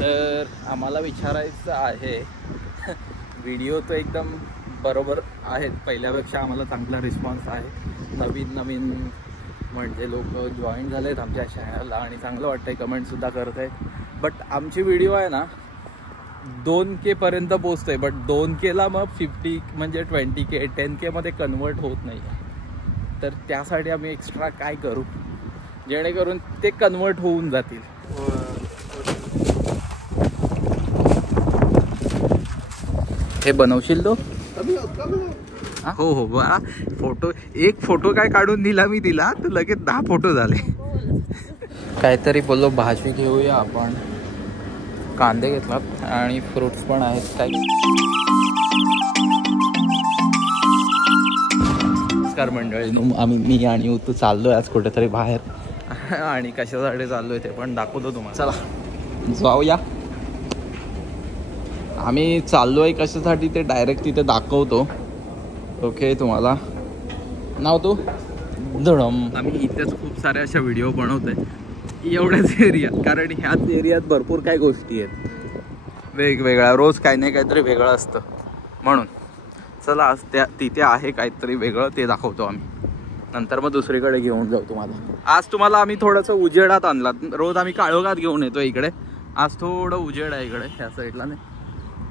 तर आम्हाला विचारायचं आहे, व्हिडिओ तर एकदम बरोबर आहेत, पहिल्यापेक्षा आम्हाला चांगला रिस्पॉन्स आहे. नवीन म्हणजे लोक जॉईन झाले आहेत आमच्या चॅनलला आणि चांगलं वाटतंय, कमेंटसुद्धा करत आहेत. बट आमची व्हिडिओ आहे ना 2K पर्यंत पोचतोय, बट 2Kला मग 50 म्हणजे 20K 10K मध्ये कन्वर्ट होत नाही. तर त्यासाठी आम्ही एक्स्ट्रा काय करू जेणेकरून ते कन्वर्ट होऊन जातील. हे बनवशील तो? हो हो बा. एक फोटो काय काढून दिला मी तिला, तर लगेच 10 फोटो झाले. काहीतरी बोललो भाजी घेऊया आपण. कांदे घेतलात आणि फ्रुट्स पण आहेत. काय नमस्कार मंडळी, मी आणि उतू चाललोय आज कुठेतरी बाहेर आणि कशासाठी चाललोय ते पण दाखवतो तुम्हाला. चला जाऊया. आम्ही चाललोय कशासाठी ते डायरेक्ट तिथे दाखवतो. ओके तुम्हाला नाव तो धडम. आम्ही इथेच खूप साऱ्या अशा व्हिडिओ बनवतोय एवढ्याच एरियात, कारण ह्याच एरियात भरपूर काही गोष्टी आहेत वेगवेगळ्या. रोज काही नाही काहीतरी वेगळं असतं. म्हणून चला आज तिथे आहे काहीतरी वेगळं, ते दाखवतो आम्ही. नंतर मग दुसरीकडे घेऊन जाऊ तुम्हाला. आज तुम्हाला आम्ही थोडंसं उजेडात आणला. रोज आम्ही काळोखात घेऊन येतो इकडे, आज थोडं उजेड आहे इकडे ह्या साईडला. नाही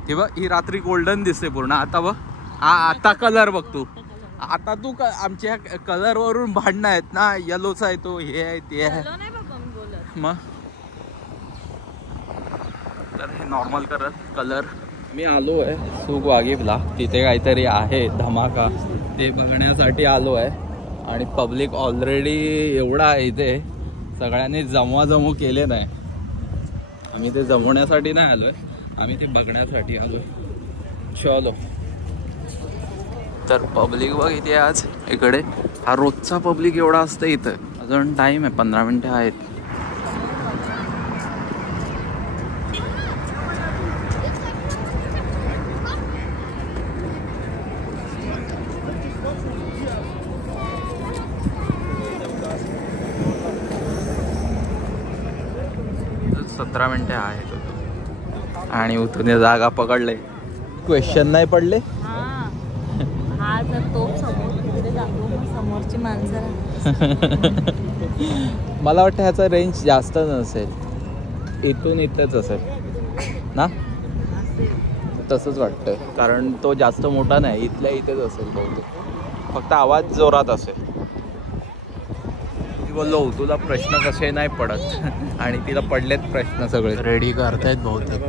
ही बघ, ही रात्री गोल्डन दिसते पूर्ण. आता बघ आता कलर बघ तू. आता तू आमच्या कलर वरून भांडणं आहेत ना, येलोचा आहे तो, हे आहे ते आहे. मग तर हे नॉर्मल कलर. मी आलो आहे सुख वागिबला, तिथे काहीतरी आहे धमाका, ते बघण्यासाठी आलो आहे. आणि पब्लिक ऑलरेडी एवढा आहे इथे, सगळ्यांनी जमवाजमव केले नाही. आम्ही ते जमवण्यासाठी नाही आलोय, आम्ही ते बघण्यासाठी आलोय. चलो. तर पब्लिक बघ इथे आज इकडे. हा रोजचा पब्लिक एवढा असतं इथं. अजून टाइम आहे, 15 मिनिटे आहेत. सतरा मिनिटे आहेत आणि उतून जागा पकडले. क्वेश्चन नाही पडले. समोरची माणसं मला वाटतं ह्याचा रेंज जास्त नसेल, इथून इथेच असेल ना, तसंच वाटतंय. कारण तो जास्त मोठा नाही, इथल्या इथेच असेल बहुतेक, फक्त आवाज जोरात असेल. ती बोललो तुला प्रश्न कसे नाही पडत आणि तिला पडलेत प्रश्न सगळे. रेडी करतायत बहुतेक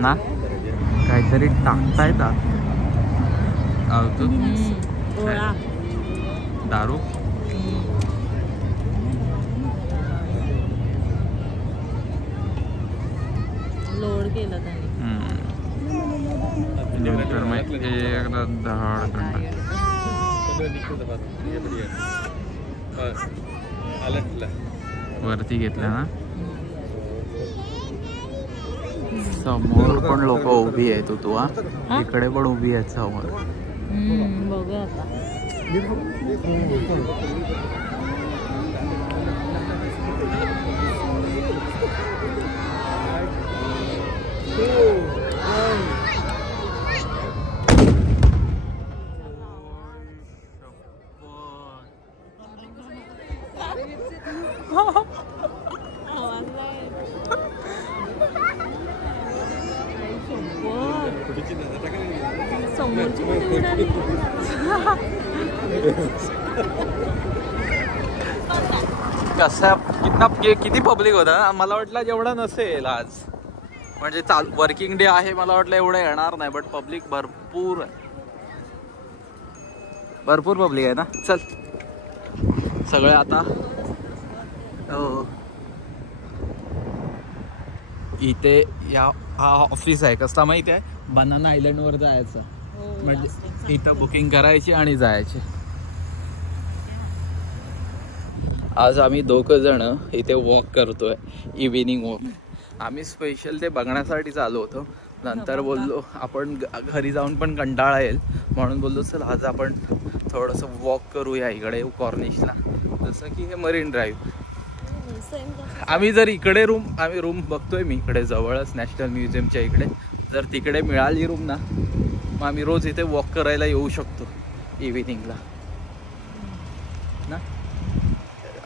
ना, काहीतरी टाकतायत दारू. लोड केलं त्याने. लिमिटर में एकदा 10 घंटा वरती घेतलं ना. समोर पण लोक उभी आहेत. तू इकडे पण उभी आहेत समोर. बघूया आता. कसा किती पब्लिक होता. मला वाटलं जेवढा नसेल आज, म्हणजे वर्किंग डे आहे, मला वाटलं एवढं येणार नाही. बट पब्लिक भरपूर पब्लिक आहे ना. चल सगळे आता इथे हा ऑफिस आहे. कसला माहिती आहे, बनाना आयलंड वर जायचं. म्हणजे इथं बुकिंग करायची आणि जायची. आज आम्ही 2 जण इथे वॉक करतोय, इव्हिनिंग वॉक. आम्ही स्पेशल ते बघण्यासाठीच आलो होतो. नंतर बोललो आपण घरी जाऊन पण कंटाळा येईल, म्हणून बोललो चल आज आपण थोडंसं वॉक करूया इकडे कॉर्निशला, जसं की हे मरीन ड्राईव्ह. आम्ही जर इकडे आम्ही रूम बघतोय मी इकडे जवळच नॅशनल म्युझियमच्या इकडे, जर तिकडे मिळाली रूम ना मग आम्ही रोज इथे वॉक करायला येऊ शकतो इव्हिनिंगला ना,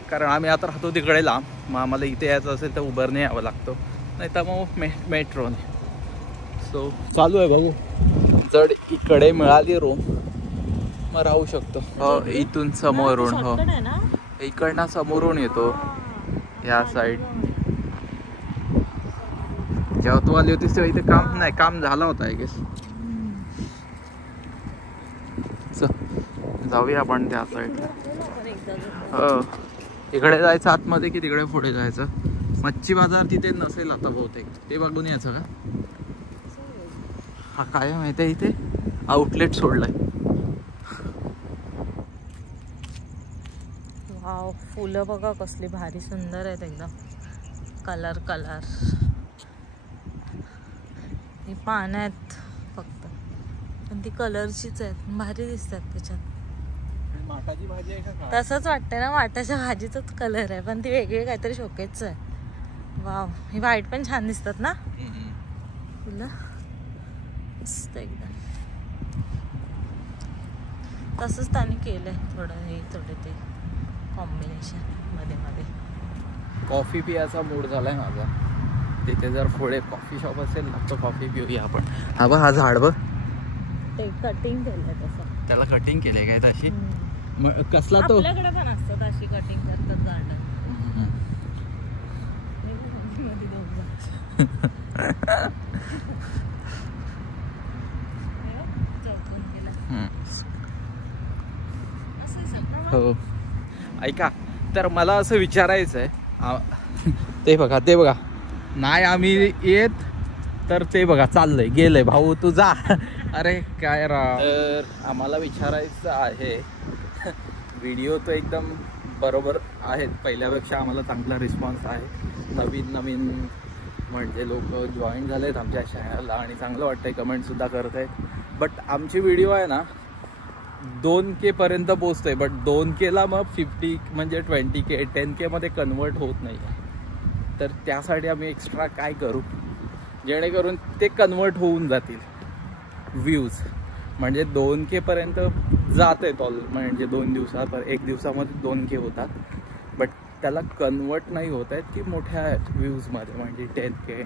कारण आम्ही आता राहतो तिकडे लांब, मग आम्हाला इथे यायचं असेल तर उबरने यावं लागतो, नाही तर मग मेट्रोने. सो चालू आहे बघू, जर इकडे मिळाली रूम मग राहू शकतो. हो इथून समोरून, हो इकडनं समोरून येतो या साईड. जेव्हा तू आली होतीस तेव्हा इथे काम झालं होतं आय गेस. जाऊया आपण त्या साईडला. हो इकडे जायचं आतमध्ये की तिकडे पुढे जायचं? मच्छी बाजार तिथे नसेल आता बहुतेक, ते बघून यायचं का? हा काय माहिती आहे, इथे आउटलेट सोडलाय. वाव, फुलं बघा कसली भारी सुंदर आहेत एकदम, कलर ही पानं आहेत फक्त, पण ती कलरचीच आहेत, भारी दिसतात त्याच्यात. माठाची भाजी आहे का? तसंच वाटतं ना, माठाच्या भाजीचाच कलर आहे, पण ती वेगळी काहीतरी शोकेचं आहे. वाव, ही व्हाईट पण छान दिसतात ना फुलं, मस्त एकदम. तसंच त्यांनी केलंय थोडं हे थोडे ते कॉम्बिनेशन मध्ये. कॉफी पियाचा मूड झालाय माझा. तिथे जर पुढे कॉफी शॉप असेल ना तर कॉफी पिऊया आपण. हा बघ, हा झाड बघ, ते कटिंग केलंय तसं, त्याला कटिंग केलंय काय तशी? कसला तो? आपल्याकडे पण असतात अशी कटिंग करतात झाड. हो ऐका, तर मला असं विचारायचं आहे, ते बघा नाही आम्ही येत तर ते बघा चाललंय गेलंय. भाऊ तू जा. अरे काय राव. तर आम्हाला विचारायचं आहे, व्हिडिओ तर एकदम बरोबर आहेत, पहिल्यापेक्षा आम्हाला चांगला रिस्पॉन्स आहे. नवीन म्हणजे लोक जॉईन झाले आहेत आमच्या चॅनलला आणि चांगलं वाटतंय, कमेंटसुद्धा करत आहेत. बट आमची व्हिडिओ आहे ना 2K पर्यंत पोचतोय, बट 2Kला मग 50 म्हणजे 20K 10K मध्ये कन्वर्ट होत नाही. तर त्यासाठी आम्ही एक्स्ट्रा काय करू जेणेकरून ते कन्वर्ट होऊन जातील व्ह्यूज. म्हणजे 2K पर्यंत जात आहेत म्हणजे 2 दिवसात, 1 दिवसामध्ये 2K होतात, बट त्याला कन्वर्ट नाही होत आहेत की मोठ्या व्ह्यूजमध्ये, म्हणजे 10K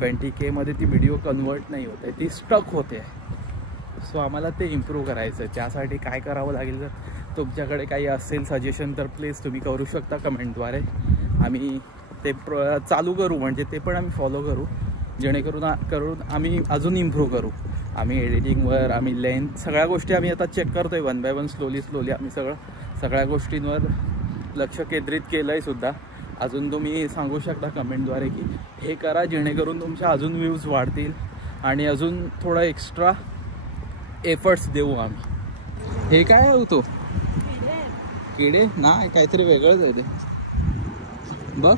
20K मध्ये ती व्हिडिओ कन्वर्ट नाही होत आहे, ती स्टक होते. सो आम्हाला ते इम्प्रूव्ह करायचं आहे. त्यासाठी काय करावं लागेल, जर तुमच्याकडे काही असेल सजेशन तर प्लीज तुम्ही करू शकता कमेंटद्वारे. आम्ही ते चालू करू, म्हणजे ते पण आम्ही फॉलो करू, जेणेकरून आम्ही अजून इम्प्रूव्ह करू. आम्ही एडिटिंगवर, आम्ही लेंथ, सगळ्या गोष्टी आम्ही आता चेक करतोय 1 बाय 1 स्लोली आम्ही सगळ्या गोष्टींवर लक्ष केंद्रित केलं आहे सुद्धा. अजून तुम्ही सांगू शकता कमेंटद्वारे की हे करा, जेणेकरून तुमच्या अजून व्ह्यूज वाढतील आणि अजून थोडा एक्स्ट्रा एफर्ट्स देऊ आम्ही. हे काय होतो किडे? नाही काहीतरी वेगळंच आहे ते बघ.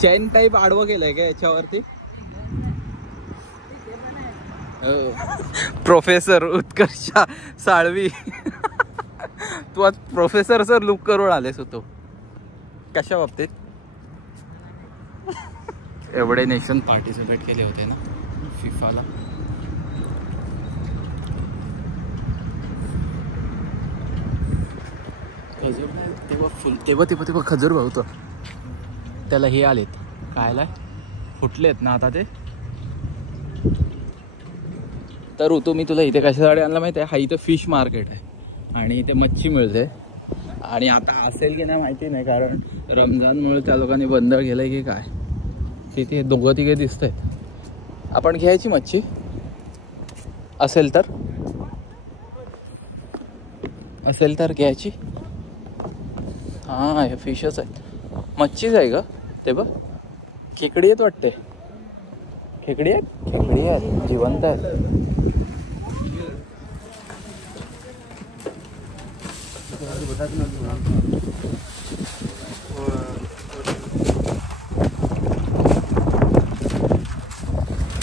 चेन टाईप आडवं केलंय का याच्यावरती? प्रोफेसर उत्कर्ष साळवी. तू आज प्रोफेसर सर लुक करून आलेस होतो कशा बाबतीत? एवढे नेशन पार्टिसिपेट केले होते ना फिफाला. खजूर तेव्हा खजूर भावतो त्याला हे आलेत काय आलाय, फुटलेत ना आता ते. तर ऋतू मी तुला इथे कशासाठी आणलं माहिती आहे? हा इथं फिश मार्केट आहे आणि इथे मच्छी मिळते. आणि आता असेल की नाही माहिती नाही, कारण रमजानमुळे त्या लोकांनी बंद केलंय की काय. तिथे 2-3 दिसत आहेत. आपण घ्यायची मच्छी असेल तर घ्यायची. हां हे फिशच आहेत, मच्छीच आहे का ते? बघ खेकडी आहेत वाटते. खेकडी आहेत जिवंत आहेत.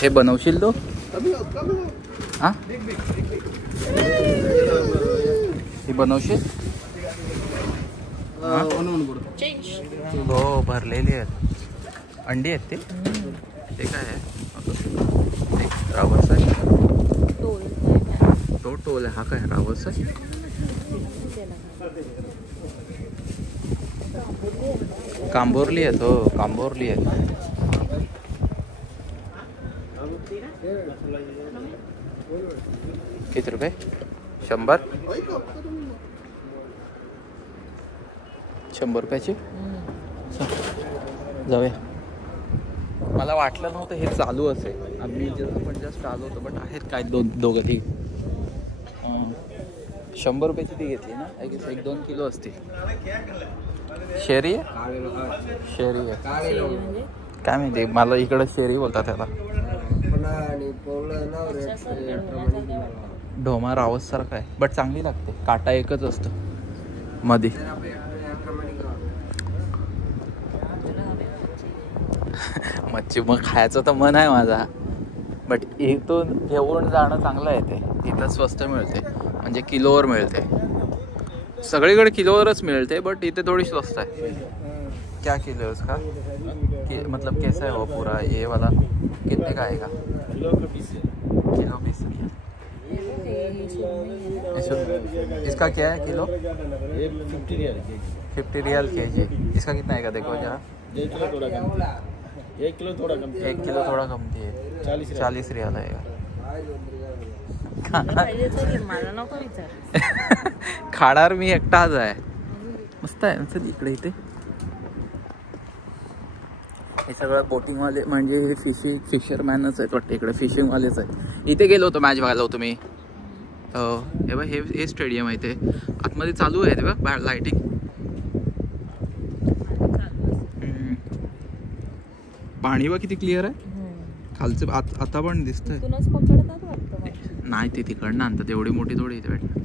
हे बनवशील तो? हा ती बनवशील? हो भरलेली आहेत अंडी आहेत ते काय आहे रावस आहे तो टोल आहे हा काय रावस आहे कांबोरली आहे तो कांबोरली आहे किती रुपये 100 रुपयाची जाऊया मला वाटलं नव्हतं हे चालू असेल आम्ही पण जस्ट आलो होतो बट आहेत काय दोघं ती 100 रुपयाची ती घेतली ना आय गेस 1-2 किलो असतील शेरी आहे शेरी आहे काय माहिती मला इकडं शेरी बोलतात त्याला ढोमा रावस सारखा आहे बट चांगली लागते काटा एकच असतो मध्ये मच्छी मग खायचं तर मन आहे माझा बट इथून घेऊन जाणं चांगलं आहे ते इथं स्वस्त मिळते म्हणजे किलोवर मिळते सगळीकडे किलोवरच मिळते बट इथे थोडी स्वस्त आहे क्या किलो उसका मतलब कैसा है वो पूरा ये वाला कितने का आएगा किलो 20 इसका क्या है किलो 50 रियाल केजी इसका कितना आएगा देखो जरा 1 किलो थोड़ा कम थी 40 रियाल आएगा खाणार मी एकटाच आहे मस्त आहे चल इकडे इथे हे सगळं बोटिंगवाले म्हणजे हे फिशरमॅनच आहेत वाटतं इकडे फिशिंगवालेच आहेत इथे गेलो होतो मॅच बघायला होतो मी हो हे बघ हे स्टेडियम आहे ते आतमध्ये चालू आहे ते बघ बाहेर लाईटिंग पाणी बघ किती क्लिअर आहे खालचं आता पण दिसतंय नाही ते तिकडनं आणतात एवढी मोठी थोडी इथे भेटणार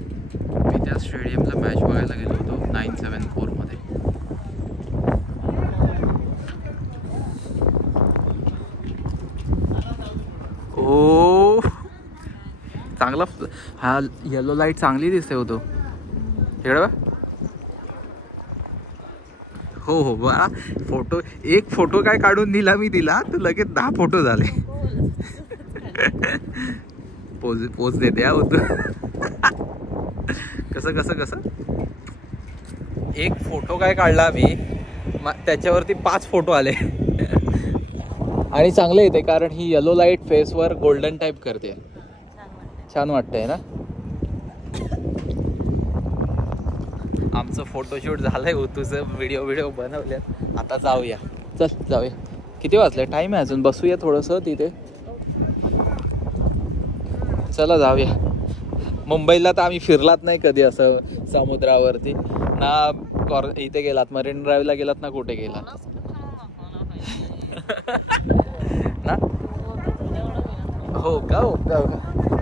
मी त्या स्टेडियमला मॅच बघायला गेलो होतो 974 मध्ये ओ चांगला हा येलो लाईट चांगली दिसते होतो इकडे बघ हो हो बा एक फोटो काय काढून दिला मी तिला तर लगेच 10 फोटो झाले पोज देते हा होतो कसं एक फोटो काय काढला मी त्याच्यावरती 5 फोटो आले आणि चांगलं येते कारण ही येलो लाईट फेसवर गोल्डन टाईप करते छान वाटतंय ना आमचं फोटोशूट झालंय तुझं व्हिडिओ बनवल्यात आता जाऊया किती वाजले टाइम आहे अजून बसूया थोडंसं तिथे चला जाऊया मुंबईला तर आम्ही फिरलात नाही कधी असं समुद्रावरती ना इथे गेलात मरीन ड्राईव्हला गेलात ना कुठे गेलात ना हो का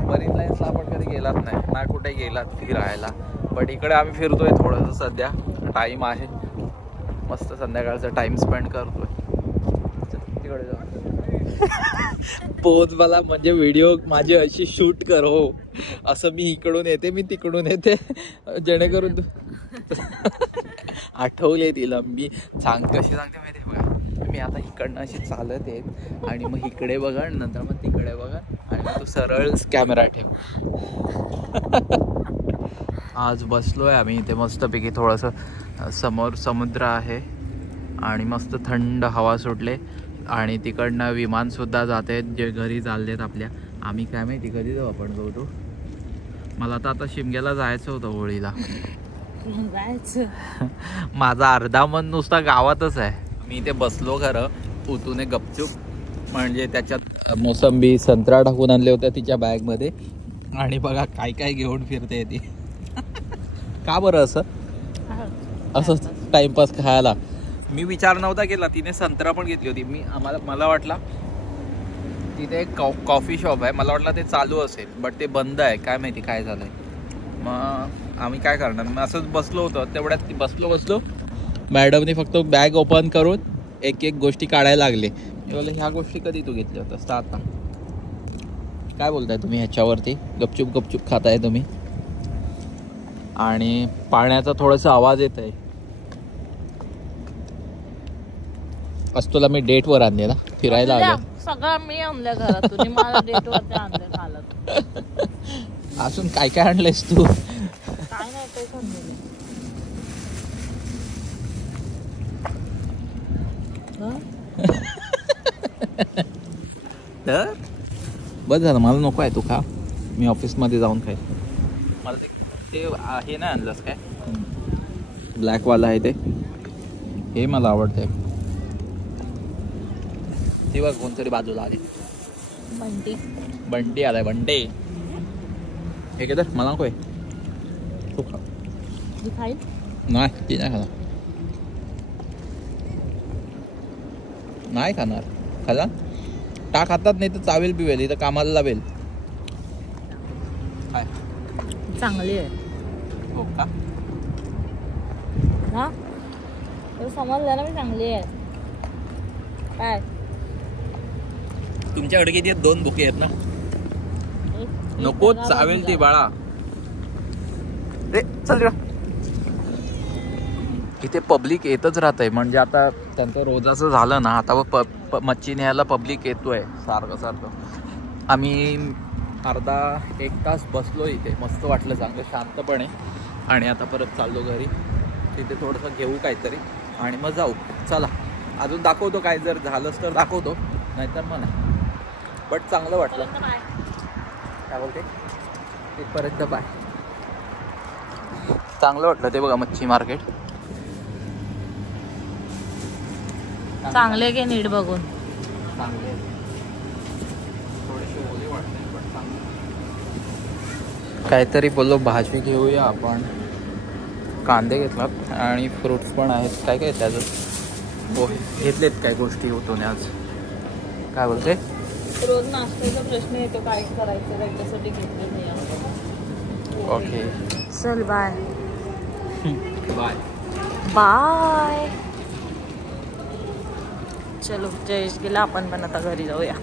मरीन लाईन्सला आपण कधी गेलात नाही ना कुठे गेलात फिरायला बट इकडे आम्ही फिरतोय थोडंसं सध्या टाईम आहे मस्त संध्याकाळचा टाइम स्पेंड करतोय तिकडे जाऊ पोज मला म्हणजे व्हिडिओ माझी अशी शूट कर हो असं मी इकडून येते मी तिकडून येते जेणेकरून आठवले तिला मी कशी सांगते माहिती बघा मी आता इकडनं अशी चालत येत आणि मग इकडे बघा नंतर मग तिकडे बघा आणि मग तू सरळ कॅमेरा ठेव आज बसलोय आम्ही इथे मस्तपैकी थोडंसं समोर समुद्र आहे आणि मस्त थंड हवा सुटले आणि तिकडनं विमानसुद्धा जात आहेत जे घरी चाललेत आपल्या आम्ही काय माहिती कधी जाऊ आपण जाऊ मला तर आता शिमग्याला जायचं होतं होळीला माझा अर्धा मन नुसता गावातच आहे मी इथे बसलो खरं उतूने गपचूप म्हणजे त्याच्यात मोसंबी संत्रा टाकून आणले होते तिच्या बॅगमध्ये आणि बघा काय काय घेऊन फिरते ती का बरं असं टाइमपास खायला मी विचार नव्हता केला तिने संत्रा पण घेतली होती मला वाटला तिथे एक कॉफी शॉप आहे मला वाटलं ते चालू असेल बट ते बंद आहे काय माहिती काय झालंय मग आम्ही काय करणार मग असंच बसलो होतो तेवढ्यात बसलो मॅडमने फक्त बॅग ओपन करून एक गोष्टी काढायला लागले मी बोलले ह्या गोष्टी कधी तू घेतल्या होत्या आता काय बोलताय तुम्ही ह्याच्यावरती गपचूप खाताय तुम्ही आणि पाण्याचा थोडासा आवाज येत आहे. आज तुला मी डेटवर आणले ना, फिरायला आलो. सगळं मी आणलं घरातून, मला डेटवर आणलं घालत. अजून काय काय आणलंयस तू? काय नाही ते समजले. तर बस झालं, मला नको आहे. तू खा, मी ऑफिसमध्ये जाऊन खाईन. मला ते हे नाही आणलंस काय, ब्लॅकवाला आहे ते, हे मला आवडतंय. ते बघ कोणतरी बाजूला आले. बंटी आलाय, बंटे. हे काय तर मला नको आहे. तू खा. नाही ती नाही खाणार. नाही खाणार. खाला टाक हातात, नाही तर चावेल पिवेल, इथं कामाला लावेल. काय चांगली आहे. हो का? हा समजलं ना, मी चांगली आहे. काय तुमच्याकडे किती आहेत? 2 बुके आहेत ना? नको चावेल ती बाळा. रे चल रे. इथे पब्लिक येतच राहत आहे, म्हणजे आता त्यांचं रोजाचं झालं ना. आता मच्छी न्यायला पब्लिक येतोय सारखं सारखं. आम्ही अर्धा 1 तास बसलो इथे, मस्त वाटलं, चांगलं शांतपणे. आणि आता परत चाललो घरी. तिथे थोडंसं घेऊ काहीतरी आणि मग जाऊ. चला अजून दाखवतो, काय जर झालंच तर दाखवतो, नाहीतर म्हणा. बट चांगलं वाटलं. काय बोलते? इथपर्यंत बाय. चांगलं वाटलं ते बघा, मच्छी मार्केट चांगले की नीट बघून. चांगले, थोडेसे ओले वाटते पण चांगले. काहीतरी बोललो भाजी घेऊया आपण. कांदे घेतलात आणि फ्रुट्स पण आहेत. काय काय त्याचं हो घेतलेत काय गोष्टी होतो ना आज. काय बोलते? रोज नाश्त्याचा प्रश्न येतो, काय करायचं, त्याच्यासाठी घेतले नाही. ओके चल बाय. Bye bye. चलो जयेश गेला, आपण पण आता घरी जाऊया.